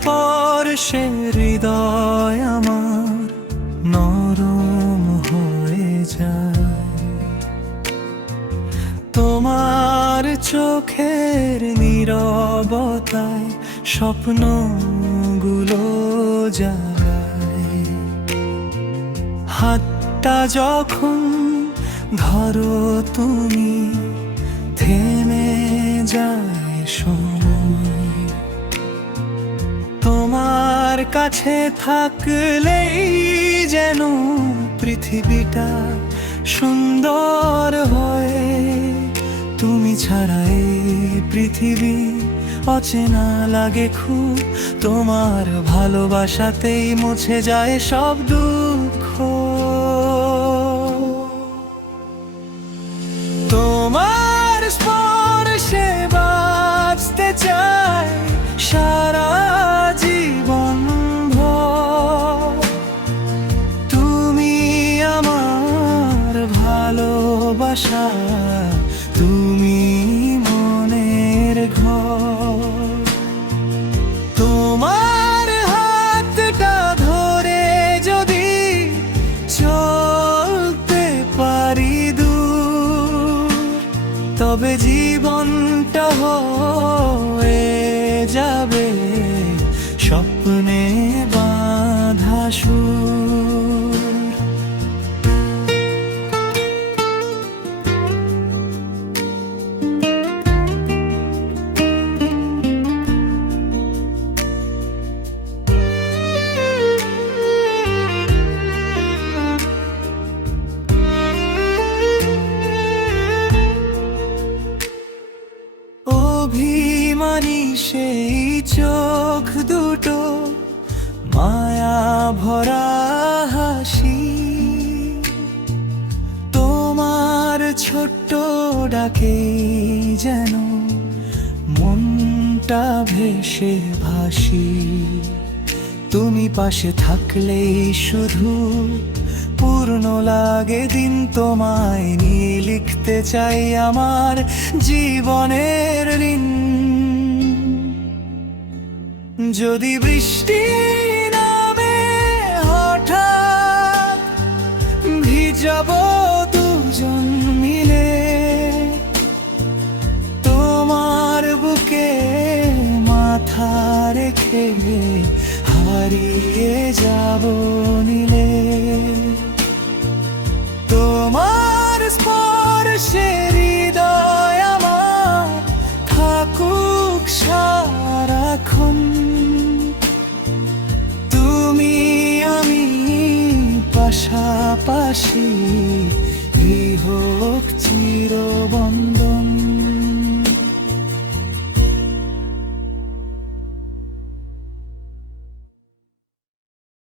স্পর্শে হৃদয় আমার নরম হয়ে যায়। তোমার চোখের নীরবতায় স্বপ্নগুলো জাগায়। হাতটা যখন ধরো তুমি, থেমে যায় সময়। তোমার কাছে থাকলেই যেন পৃথিবীটা সুন্দর হয়। তুমি ছাড়া এই পৃথিবী অচেনা লাগে খুব। তোমার ভালোবাসাতেই মুছে যায় সব দুঃখ। তোমার স্পর্শে বাঁচতে চাই সারা জীবন ভর। তুমি আমার ভালোবাসা, তুমি মনের ঘর। তোমার হাতটা ধরে যদি চলতে পারি দূর, তবে জীবনটা হয়ে যাবে স্বপ্নে বাঁধা সুর। অভিমানী সেই চোখ দুটো, মায়া ভরা হাসি। তোমার ছোট্ট ডাকে যেন মনটা ভেসে ভাসি। তুমি পাশে থাকলেই শুধু পূর্ণ লাগে দিন। তোমায় নিয়ে লিখতে চাই আমার জীবনের ঋণ। যদি বৃষ্টি নামে হঠাৎ, ভিজাবো দুজন মিলে। তোমার বুকে মাথা রেখে হারিয়ে যাব নীলে। তোমার স্পর্শে হৃদয় আমার থাকুক সারাক্ষণ। তুমি আমি পাশাপাশি, হোক চিরবন্ধন।